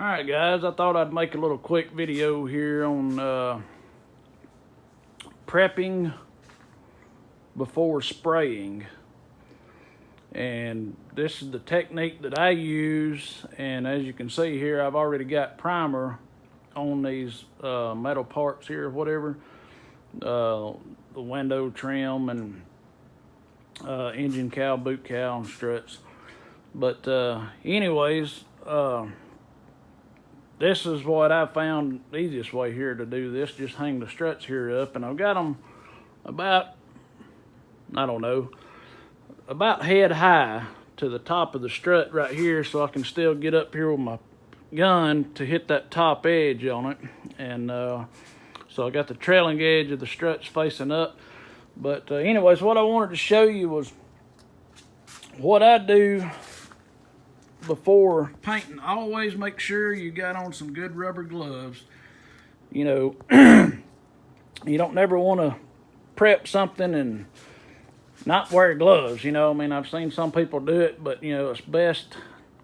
Alright guys, I thought I'd make a little quick video here on prepping before spraying. And this is the technique that I use, and as you can see here, I've already got primer on these metal parts here, whatever. The window trim and engine cowl, boot cowl, and struts. But anyways, this is what I found the easiest way here to do this. Just hang the struts here up, and I've got them about, I don't know, about head high to the top of the strut right here, so I can still get up here with my gun to hit that top edge on it. And so I got the trailing edge of the struts facing up. But anyways, what I wanted to show you was what I do before painting. Always make sure you got on some good rubber gloves. You know, you don't never want to prep something and not wear gloves. You know, I mean, I've seen some people do it, but you know, it's best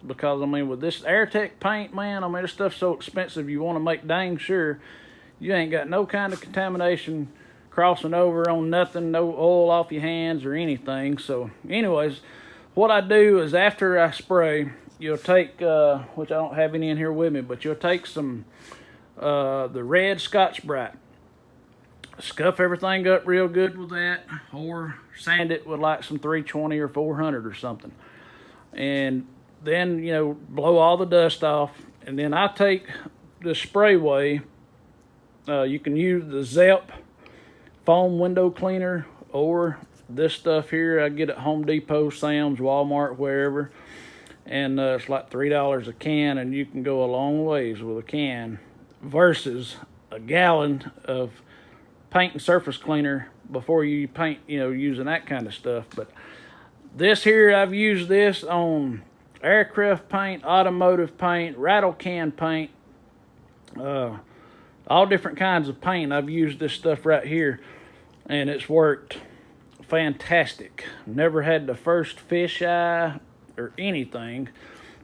because, I mean, with this AirTech paint, man, I mean, this stuff's so expensive, you want to make dang sure you ain't got no kind of contamination crossing over on nothing, no oil off your hands or anything. So anyways, what I do is after I spray, you'll take, which I don't have any in here with me, but you'll take some, the red Scotch-Brite. Scuff everything up real good with that, or sand it with like some 320 or 400 or something. And then, you know, blow all the dust off. And then I take the sprayway. You can use the Zep foam window cleaner, or this stuff here I get at Home Depot, Sam's, Walmart, wherever. And it's like $3 a can, and you can go a long ways with a can versus a gallon of paint and surface cleaner before you paint, you know, using that kind of stuff. But this here, I've used this on aircraft paint, automotive paint, rattle can paint, all different kinds of paint. I've used this stuff right here, and it's worked fantastic. Never had the first fish eye or anything.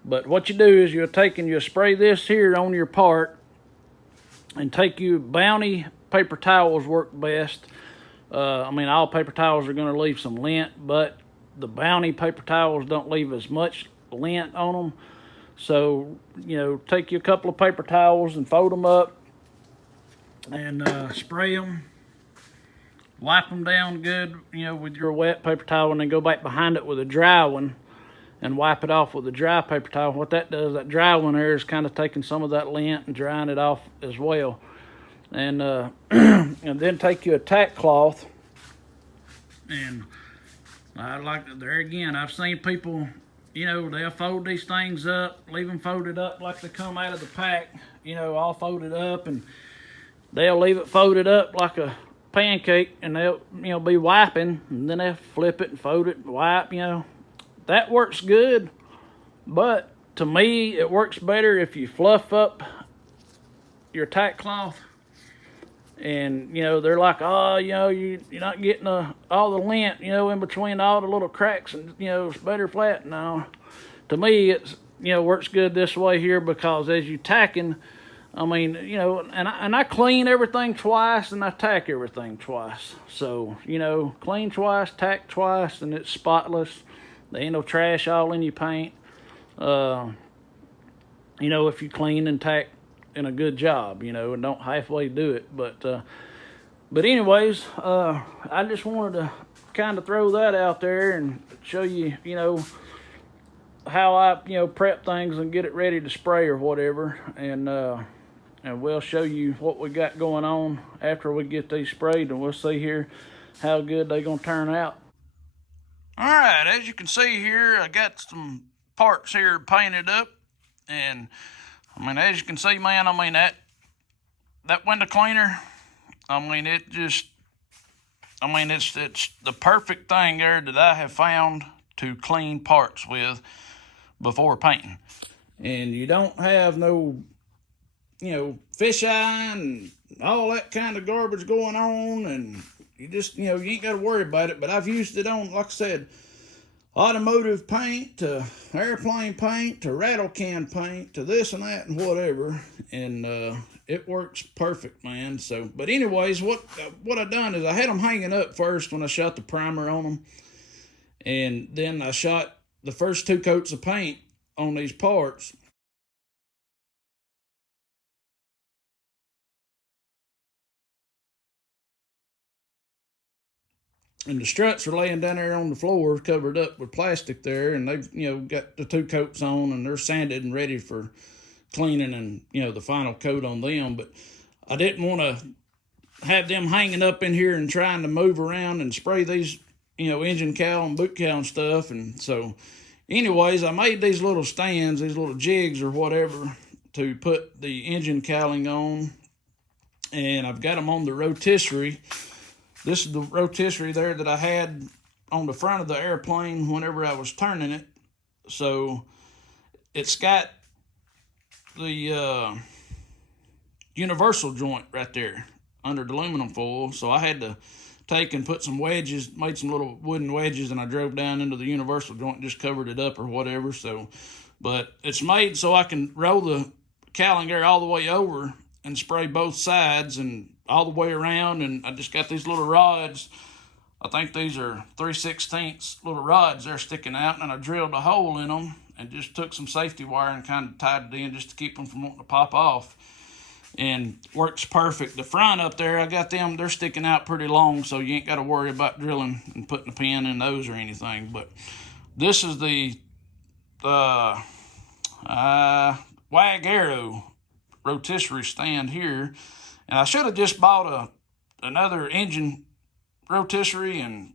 But what you do is you'll take and you'll spray this here on your part, and take you Bounty paper towels work best. I mean, all paper towels are going to leave some lint, but the Bounty paper towels don't leave as much lint on them. So, you know, take you a couple of paper towels and fold them up and spray them. Wipe them down good, you know, with your wet paper towel, and then go back behind it with a dry one and wipe it off with a dry paper towel. What that does, that dry one there is kind of taking some of that lint and drying it off as well. And and then take you a tack cloth, and I like there again, I've seen people, you know, they'll fold these things up, leave them folded up like they come out of the pack, you know, all folded up, and they'll leave it folded up like a pancake, and they'll, you know, be wiping, and then they'll flip it and fold it and wipe. You know, that works good, but to me it works better if you fluff up your tack cloth. And, you know, they're like, oh, you know, you're not getting all the lint, you know, in between all the little cracks, and, you know, it's better flat. No, to me, it's, you know, works good this way here, because as you tacking, I mean, you know, and I clean everything twice, and I tack everything twice. So, you know, clean twice, tack twice, and it's spotless. There ain't no trash all in your paint. You know, if you clean and tack in a good job, you know, and don't halfway do it. But anyways, I just wanted to kind of throw that out there and show you, you know, how I, you know, prep things and get it ready to spray or whatever. And we'll show you what we got going on after we get these sprayed, and we'll see here how good they're gonna turn out. All right, as you can see here, I got some parts here painted up, and I mean, as you can see, man, I mean, that window cleaner, I mean, it just, I mean, it's the perfect thing there that I have found to clean parts with before painting. And you don't have no, you know, fisheye and all that kind of garbage going on, and you just, you know, you ain't got to worry about it. But I've used it on, like I said, automotive paint to airplane paint to rattle can paint to this and that and whatever, and it works perfect, man. So, but anyways, what I done is I had them hanging up first when I shot the primer on them, and then I shot the first 2 coats of paint on these parts. And the struts are laying down there on the floor covered up with plastic there, and they've, got the 2 coats on, and they're sanded and ready for cleaning and, the final coat on them. But I didn't want to have them hanging up in here and trying to move around and spray these, engine cowl and boot cowl and stuff. And so anyways, I made these little stands, these little jigs or whatever, to put the engine cowling on, and I've got them on the rotisserie. This is the rotisserie there that I had on the front of the airplane whenever I was turning it. So it's got the universal joint right there under the aluminum foil. So I had to take and put some wedges, made some little wooden wedges, and I drove down into the universal joint and just covered it up or whatever. So, but it's made so I can roll the cowling air all the way over and spray both sides and all the way around. And I just got these little rods. I think these are 3/16 little rods they're sticking out, and I drilled a hole in them and just took some safety wire and kind of tied it in just to keep them from wanting to pop off. And works perfect. The front up there, I got them, they're sticking out pretty long, so you ain't got to worry about drilling and putting a pin in those or anything. But this is the Wag Arrow rotisserie stand here, and I should have just bought another engine rotisserie and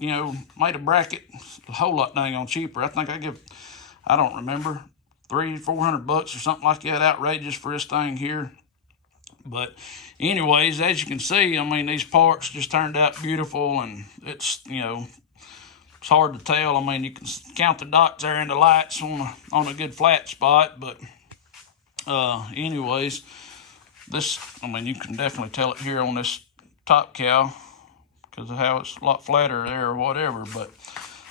made a bracket a whole lot dang on cheaper. I think I don't remember, $300-400 or something like that, outrageous for this thing here. But anyways, as you can see, I mean, these parts just turned out beautiful, and it's it's hard to tell. I mean, you can count the dots there in the lights on a good flat spot. But anyways, this, I mean, you can definitely tell it here on this top cowl because of how it's a lot flatter there or whatever. But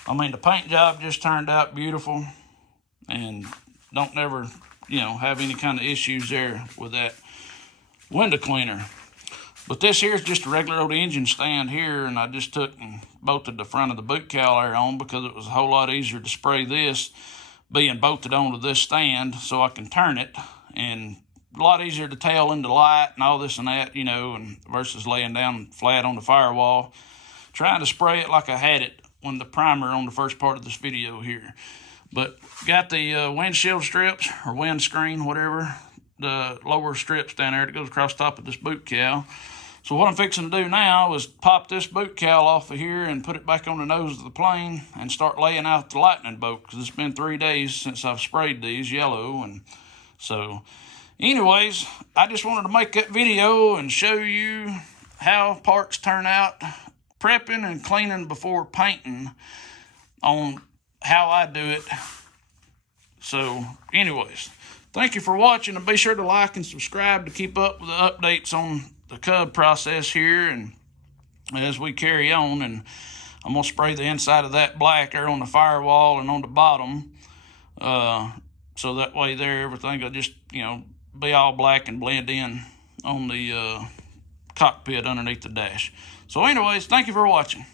I mean, the paint job just turned out beautiful, and don't never have any kind of issues there with that window cleaner. But this here is just a regular old engine stand here, and I just took and bolted the front of the boot cowl there on because it was a whole lot easier to spray this being bolted onto this stand so I can turn it, and a lot easier to tell in the light and all this and that, and versus laying down flat on the firewall trying to spray it like I had it when the primer on the first part of this video here. But got the windshield strips or windscreen, whatever, the lower strips down there that goes across the top of this boot cowl. So what I'm fixing to do now is pop this boot cowl off of here and put it back on the nose of the plane and start laying out the lightning bolt, because it's been 3 days since I've sprayed these yellow. And so anyways, I just wanted to make that video and show you how parts turn out, prepping and cleaning before painting, on how I do it. So anyways, thank you for watching, and be sure to like and subscribe to keep up with the updates on the cub process here and as we carry on. And I'm going to spray the inside of that black there on the firewall and on the bottom, so that way there everything will just be all black and blend in on the cockpit underneath the dash. So anyways, thank you for watching.